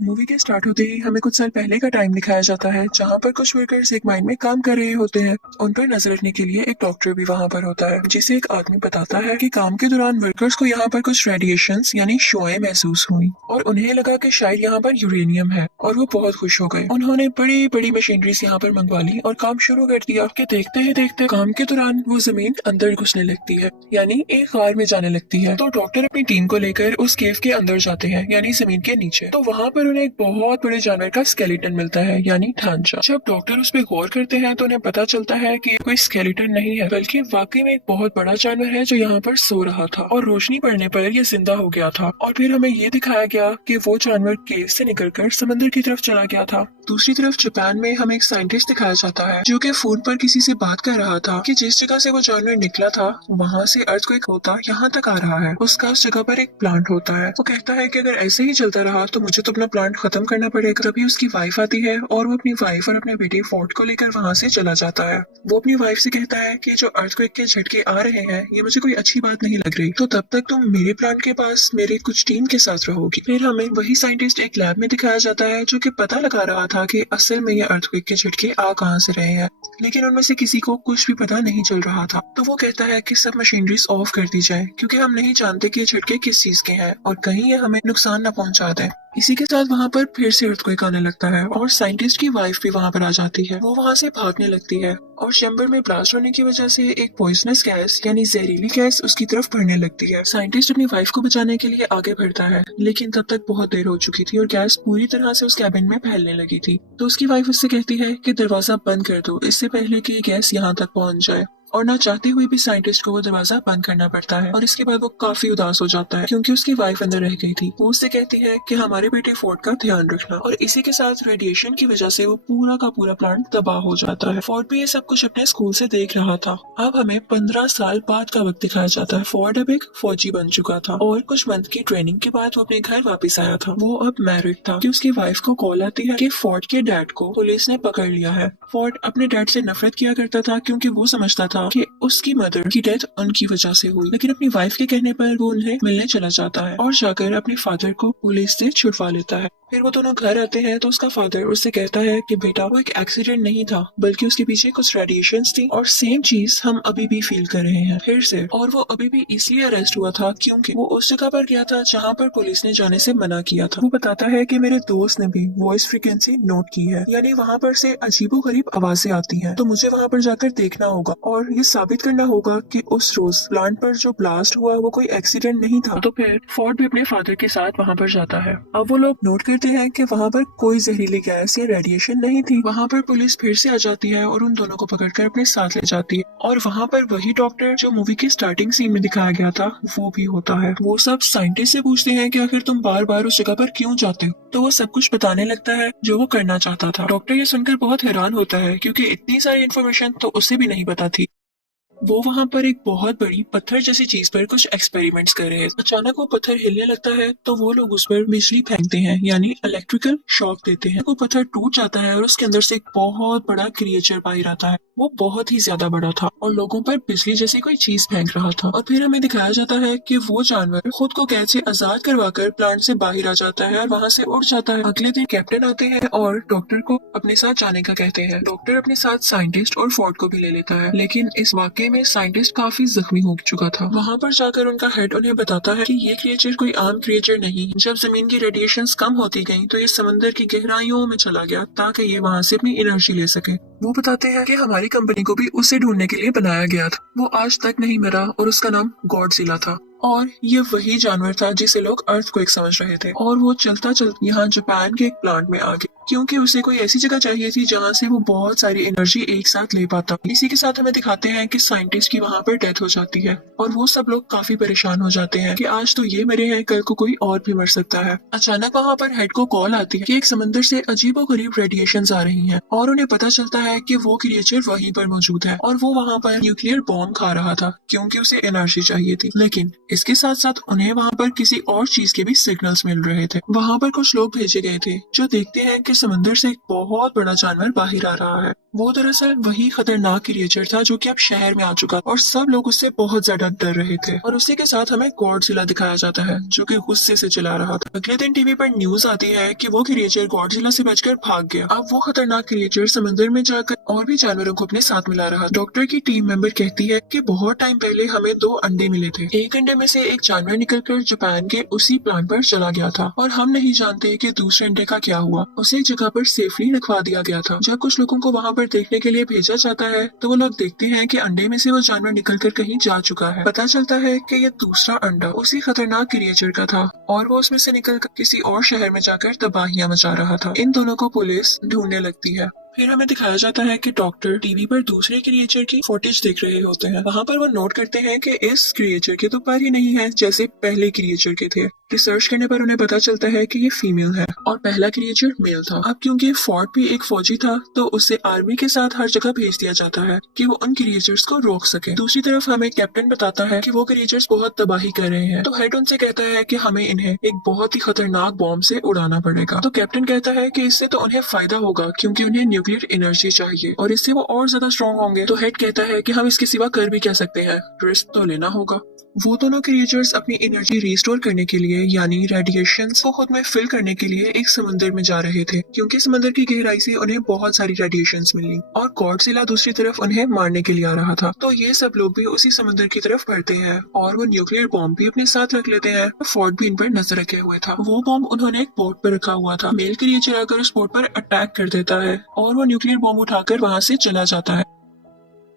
Movie के start होते ही हमें कुछ साल पहले का टाइम दिखाया जाता है, जहाँ पर कुछ वर्कर्स एक माइन में काम कर रहे होते हैं। उन पर नजर रखने के लिए एक डॉक्टर भी वहाँ पर होता है, जिसे एक आदमी बताता है कि काम के दौरान वर्कर्स को यहाँ पर कुछ रेडिएशंस यानी शुआएं महसूस हुई और उन्हें लगा कि शायद यहाँ पर यूरेनियम है और वो बहुत खुश हो गए। उन्होंने बड़ी बड़ी मशीनरीज यहाँ पर मंगवा ली और काम शुरू कर दिया कि देखते ही देखते काम के दौरान वो जमीन अंदर घुसने लगती है, यानी एक गार में जाने लगती है। तो डॉक्टर अपनी टीम को लेकर उस केव के अंदर जाते हैं, यानी जमीन के नीचे। तो वहाँ पर उन्हें एक बहुत बड़े जानवर का स्केलेटन मिलता है, यानी ढांचा। जब डॉक्टर उस पर गौर करते हैं तो उन्हें पता चलता है कि ये कोई स्केलेटन नहीं है, बल्कि वाकई में एक बहुत बड़ा जानवर है जो यहाँ पर सो रहा था और रोशनी पड़ने पर ये जिंदा हो गया था। और फिर हमें ये दिखाया गया कि वो जानवर केव से निकलकर समंदर की तरफ चला गया था। दूसरी तरफ जापान में हमें एक साइंटिस्ट दिखाया जाता है जो कि फोन पर किसी से बात कर रहा था कि जिस जगह से वो जानवर निकला था वहाँ से अर्थक्वेक होता यहाँ तक आ रहा है। उस खास जगह पर एक प्लांट होता है। वो कहता है कि अगर ऐसे ही चलता रहा तो मुझे तो अपना प्लांट खत्म करना पड़ेगा। तभी उसकी वाइफ आती है और वो अपनी वाइफ और अपने बेटे फोर्ड को लेकर वहाँ से चला जाता है। वो अपनी वाइफ से कहता है कि जो अर्थक्वेक के झटके आ रहे हैं ये मुझे कोई अच्छी बात नहीं लग रही, तो तब तक तुम मेरे प्लांट के पास मेरे कुछ टीम के साथ रहोगी। फिर हमें वही साइंटिस्ट एक लैब में दिखाया जाता है जो कि पता लगा रहा था कि असल में ये अर्थक्वेक के झटके आ कहाँ से रहे हैं, लेकिन उनमें से किसी को कुछ भी पता नहीं चल रहा था। तो वो कहता है कि सब मशीनरीज ऑफ कर दी जाए क्योंकि हम नहीं जानते कि ये झटके किस चीज के हैं और कहीं ये हमें नुकसान न पहुंचा दे। इसी के साथ वहाँ पर फिर से अर्थक्वेक आने लगता है और साइंटिस्ट की वाइफ भी वहाँ पर आ जाती है। वो वहाँ से भागने लगती है और चैम्बर में ब्लास्ट होने की वजह से एक पॉइजनस गैस यानी जहरीली गैस उसकी तरफ बढ़ने लगती है। साइंटिस्ट अपनी वाइफ को बचाने के लिए आगे बढ़ता है, लेकिन तब तक बहुत देर हो चुकी थी और गैस पूरी तरह से उस कैबिन में फैलने लगी थी। तो उसकी वाइफ उससे कहती है कि दरवाजा बंद कर दो इससे पहले कि गैस यहाँ तक पहुँच जाए। और ना चाहते हुए भी साइंटिस्ट को वो दरवाजा बंद करना पड़ता है और इसके बाद वो काफी उदास हो जाता है क्योंकि उसकी वाइफ अंदर रह गई थी। वो उससे कहती है कि हमारे बेटे फोर्ड का ध्यान रखना, और इसी के साथ रेडिएशन की वजह से वो पूरा का पूरा प्लांट तबाह हो जाता है। फोर्ड भी ये सब कुछ अपने स्कूल से देख रहा था। अब हमें 15 साल बाद का वक्त दिखाया जाता है। फोर्ड अब एक फौजी बन चुका था और कुछ मंथ की ट्रेनिंग के बाद वो अपने घर वापस आया था। वो अब मैरिड था कि उसकी वाइफ को कॉल आती है कि फोर्ड के डैड को पुलिस ने पकड़ लिया है। फोर्ड अपने डैड से नफरत किया करता था क्योंकि वो समझता था कि उसकी मदर की डेथ उनकी वजह से हुई, लेकिन अपनी वाइफ के कहने पर वो उन्हें मिलने चला जाता है और जाकर अपने फादर को पुलिस से छुड़वा लेता है। फिर वो दोनों घर आते हैं तो उसका फादर उससे कहता है कि बेटा वो एक एक्सीडेंट नहीं था बल्कि उसके पीछे कुछ रेडिएशंस थी और सेम चीज हम अभी भी फील कर रहे हैं फिर से। और वो अभी भी इसलिए अरेस्ट हुआ था क्योंकि वो उस जगह पर गया था जहाँ पर पुलिस ने जाने से मना किया था। वो बताता है कि मेरे दोस्त ने भी वॉइस फ्रीक्वेंसी नोट की है, यानी वहाँ पर से अजीबोगरीब आवाजें आती हैं, तो मुझे वहाँ पर जाकर देखना होगा और ये साबित करना होगा कि उस रोज प्लांट पर जो ब्लास्ट हुआ वो कोई एक्सीडेंट नहीं था। तो फिर फोर्ड भी अपने फादर के साथ वहाँ पर जाता है। अब वो लोग नोट करते हैं कि वहाँ पर कोई जहरीली गैस या रेडिएशन नहीं थी। वहाँ पर पुलिस फिर से आ जाती है और उन दोनों को पकड़कर अपने साथ ले जाती है और वहाँ पर वही डॉक्टर जो मूवी के स्टार्टिंग सीन में दिखाया गया था वो भी होता है। वो सब साइंटिस्ट से पूछते हैं कि आखिर तुम बार बार उस जगह पर क्यों जाते हो, तो वो सब कुछ बताने लगता है जो वो करना चाहता था। डॉक्टर ये सुनकर बहुत हैरान होता है क्योंकि इतनी सारी इन्फॉर्मेशन तो उसे भी नहीं पता थी। वो वहाँ पर एक बहुत बड़ी पत्थर जैसी चीज पर कुछ एक्सपेरिमेंट्स कर रहे हैं। अचानक वो पत्थर हिलने लगता है तो वो लोग उस पर बिजली फेंकते हैं, यानी इलेक्ट्रिकल शॉक देते हैं। वो पत्थर टूट जाता है और उसके अंदर से एक बहुत बड़ा क्रिएचर बाहर आता है। वो बहुत ही ज्यादा बड़ा था और लोगों पर बिजली जैसी कोई चीज फेंक रहा था। और फिर हमें दिखाया जाता है कि वो जानवर खुद को कैद से आजाद करवाकर प्लांट से बाहर आ जाता है और वहाँ से उड़ जाता है। अगले दिन कैप्टन आते हैं और डॉक्टर को अपने साथ जाने का कहते हैं। डॉक्टर अपने साथ साइंटिस्ट और फोर्ड को भी ले लेता है, लेकिन इस वाकये में साइंटिस्ट काफी जख्मी हो चुका था। वहाँ पर जाकर उनका हेड उन्हें बताता है कि ये क्रिएचर कोई आम क्रिएचर नहीं है। जब जमीन की रेडिएशंस कम होती गई तो ये समंदर की गहराइयों में चला गया ताकि ये वहाँ से अपनी एनर्जी ले सके। वो बताते हैं कि हमारी कंपनी को भी उसे ढूंढने के लिए बनाया गया था। वो आज तक नहीं मरा और उसका नाम गॉडजिला था और ये वही जानवर था जिसे लोग अर्थक्वेक समझ रहे थे। और वो चलता चलता यहाँ जापान के एक प्लांट में आ गया क्योंकि उसे कोई ऐसी जगह चाहिए थी जहाँ से वो बहुत सारी एनर्जी एक साथ ले पाता। इसी के साथ हमें दिखाते हैं कि साइंटिस्ट की वहाँ पर डेथ हो जाती है और वो सब लोग काफी परेशान हो जाते हैं कि आज तो ये मरे हैं, कल को कोई और भी मर सकता है। अचानक वहाँ पर हेड को कॉल आती है कि एक समंदर से अजीबोगरीब रेडिएशंस आ रही हैं और उन्हें पता चलता है कि वो क्रिएचर वहीं पर मौजूद है और वो वहाँ पर न्यूक्लियर बॉम्ब खा रहा था क्योंकि उसे एनर्जी चाहिए थी। लेकिन इसके साथ साथ उन्हें वहाँ पर किसी और चीज के भी सिग्नल्स मिल रहे थे। वहाँ पर कुछ लोग भेजे गए थे जो देखते हैं कि समंदर से एक बहुत बड़ा जानवर बाहर आ रहा है। वो दरअसल वही खतरनाक क्रिएचर था जो कि अब शहर में आ चुका और सब लोग उससे बहुत ज्यादा डर रहे थे। और उसी के साथ हमें गॉडजिला दिखाया जाता है जो कि गुस्से से चिल्ला रहा था। अगले दिन टीवी पर न्यूज आती है कि वो क्रिएचर गॉडजिला से बचकर भाग गया। अब वो खतरनाक क्रिएचर समंदर में जाकर और भी जानवरों को अपने साथ मिला रहा। डॉक्टर की टीम मेंबर कहती है कि बहुत टाइम पहले हमें 2 अंडे मिले थे। एक अंडे में से एक जानवर निकलकर जापान के उसी प्लांट पर चला गया था और हम नहीं जानते कि दूसरे अंडे का क्या हुआ। उसे एक जगह पर सेफली रखवा दिया गया था। जब कुछ लोगों को वहाँ पर देखने के लिए भेजा जाता है तो वो लोग देखते हैं कि अंडे में से वो जानवर निकलकर कहीं जा चुका है। पता चलता है कि ये दूसरा अंडा उसी खतरनाक क्रिएचर का था और वो उसमें से निकलकर किसी और शहर में जाकर तबाहियां मचा रहा था। इन दोनों को पुलिस ढूंढने लगती है। फिर हमें दिखाया जाता है कि डॉक्टर टीवी पर दूसरे क्रिएचर की फुटेज देख रहे होते हैं। वहाँ पर वो नोट करते हैं कि इस क्रिएचर के तो पैर ही नहीं है जैसे पहले क्रिएचर के थे। रिसर्च करने पर उन्हें पता चलता है कि ये फीमेल है और पहला क्रिएचर मेल था। अब क्योंकि फोर्ड भी एक फौजी था तो उसे आर्मी के साथ हर जगह भेज दिया जाता है कि वो उन क्रिएचर्स को रोक सके। दूसरी तरफ हमें कैप्टन बताता है कि वो क्रिएचर्स बहुत तबाही कर रहे हैं। तो हेड उनसे कहता है कि हमें इन्हें एक बहुत ही खतरनाक बॉम्ब से उड़ाना पड़ेगा। तो कैप्टन कहता है कि इससे तो उन्हें फायदा होगा क्योंकि उन्हें न्यूक्लियर एनर्जी चाहिए और इससे वो और ज्यादा स्ट्रॉन्ग होंगे। तो हेड कहता है कि हम इसके सिवा कर भी क्या सकते हैं, रिस्क तो लेना होगा। वो दोनों क्रिएचर्स अपनी एनर्जी रिस्टोर करने के लिए यानी रेडिएशंस को खुद में फिल करने के लिए एक समंदर में जा रहे थे क्योंकि समंदर की गहराई से उन्हें बहुत सारी रेडिएशंस मिली और गॉडजिला दूसरी तरफ उन्हें मारने के लिए आ रहा था। तो ये सब लोग भी उसी समंदर की तरफ बढ़ते हैं और वो न्यूक्लियर बॉम्ब भी अपने साथ रख लेते हैं। फोर्ड भी इन पर नजर रखे हुए था। वो बॉम्ब उन्होंने एक बोट पर रखा हुआ था। मेल क्रिएचर आकर उस बोट पर अटैक कर देता है और वो न्यूक्लियर बॉम्ब उठाकर वहाँ से चला जाता है।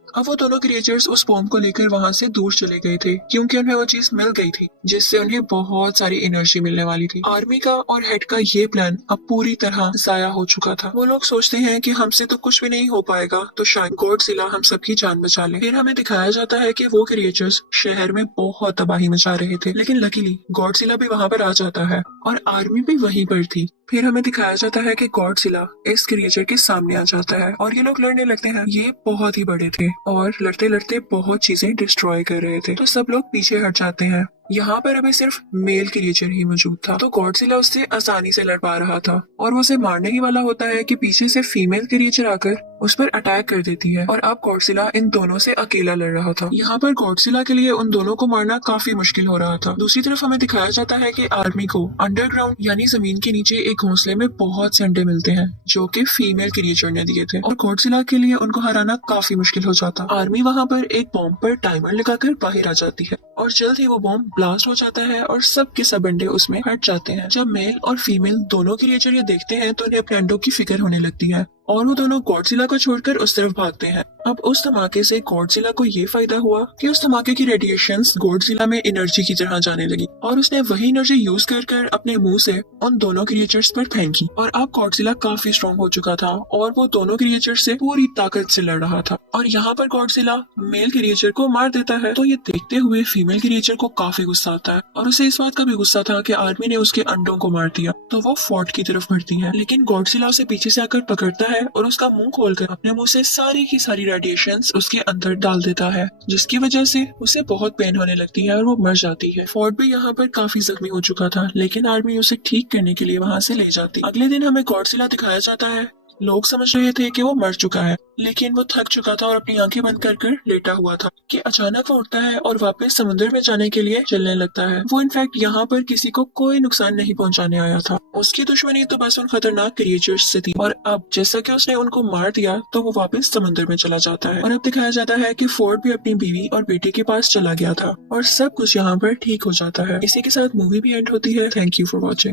अब वो दोनों क्रिएचर्स उस बॉम्ब को लेकर वहां से दूर चले गए थे क्योंकि उन्हें वो चीज मिल गई थी जिससे उन्हें बहुत सारी एनर्जी मिलने वाली थी। आर्मी का और हेड का ये प्लान अब पूरी तरह जाया हो चुका था। वो लोग सोचते हैं कि हमसे तो कुछ भी नहीं हो पाएगा तो शायद गॉडजिला हम सबकी जान बचा ले। फिर हमें दिखाया जाता है कि वो क्रिएचर्स शहर में बहुत तबाही मचा रहे थे लेकिन लकीली गॉडजिला भी वहां पर आ जाता है और आर्मी भी वहीं पर थी। फिर हमें दिखाया जाता है कि गॉडजिला इस क्रिएचर के सामने आ जाता है और ये लोग लड़ने लगते हैं। ये बहुत ही बड़े थे और लड़ते लड़ते बहुत चीजें डिस्ट्रॉय कर रहे थे तो सब लोग पीछे हट जाते हैं। यहाँ पर अभी सिर्फ मेल क्रिएचर ही मौजूद था तो गॉडजिला उससे आसानी से लड़ पा रहा था और वो उसे मारने ही वाला होता है कि पीछे से फीमेल क्रिएचर आकर उस पर अटैक कर देती है और अब गॉडजिला इन दोनों से अकेला लड़ रहा था। यहाँ पर गॉडजिला के लिए उन दोनों को मारना काफी मुश्किल हो रहा था। दूसरी तरफ हमें दिखाया जाता है कि आर्मी को अंडरग्राउंड यानी जमीन के नीचे एक घोंसले में बहुत से अंडे मिलते हैं जो कि फीमेल क्रिएचर ने दिए थे और गॉडजिला के लिए उनको हराना काफी मुश्किल हो जाता। आर्मी वहाँ पर एक बॉम्ब पर टाइमर लगाकर बाहर आ जाती है और जल्द ही वो बॉम्ब ब्लास्ट हो जाता है और सब के सब अंडे उसमें हट जाते हैं। जब मेल और फीमेल दोनों क्रिएचर ये देखते हैं तो उन्हें अपने अंडों की फिक्र होने लगती है और वो दोनों गॉडजिला को छोड़कर उस तरफ भागते हैं। अब उस धमाके से गॉडजिला को ये फायदा हुआ कि उस धमाके की रेडिएशंस गॉडजिला में एनर्जी की तरह जाने लगी और उसने वही एनर्जी यूज कर अपने मुंह से उन दोनों क्रिएचर्स पर फेंकी और अब गॉडजिला काफी स्ट्रॉन्ग हो चुका था और वो दोनों क्रिएचर से पूरी ताकत से लड़ रहा था। और यहाँ पर गॉडजिला मेल क्रिएचर को मार देता है तो ये देखते हुए फीमेल क्रिएचर को काफी गुस्सा आता है और उसे इस बात का भी गुस्सा था कि आर्मी ने उसके अंडों को मार दिया तो वो फोर्ट की तरफ बढ़ती है। लेकिन गॉडजिला उसे पीछे से आकर पकड़ता है और उसका मुंह खोलकर अपने मुंह से सारी की सारी रेडिएशंस उसके अंदर डाल देता है जिसकी वजह से उसे बहुत पेन होने लगती है और वो मर जाती है। फोर्ड भी यहाँ पर काफी जख्मी हो चुका था लेकिन आर्मी उसे ठीक करने के लिए वहाँ से ले जाती। अगले दिन हमें गॉडजिला दिखाया जाता है। लोग समझ रहे थे कि वो मर चुका है लेकिन वो थक चुका था और अपनी आंखें बंद कर लेटा हुआ था कि अचानक वो उठता है और वापस समुद्र में जाने के लिए चलने लगता है। वो इनफैक्ट यहाँ पर किसी को कोई नुकसान नहीं पहुंचाने आया था। उसकी दुश्मनी तो बस उन खतरनाक क्रिएचर्स से थी और अब जैसा कि उसने उनको मार दिया तो वो वापस समुद्र में चला जाता है। और अब दिखाया जाता है कि फोर्ड भी अपनी बीवी और बेटे के पास चला गया था और सब कुछ यहाँ पर ठीक हो जाता है। इसी के साथ मूवी भी एंड होती है। Thank you for watching.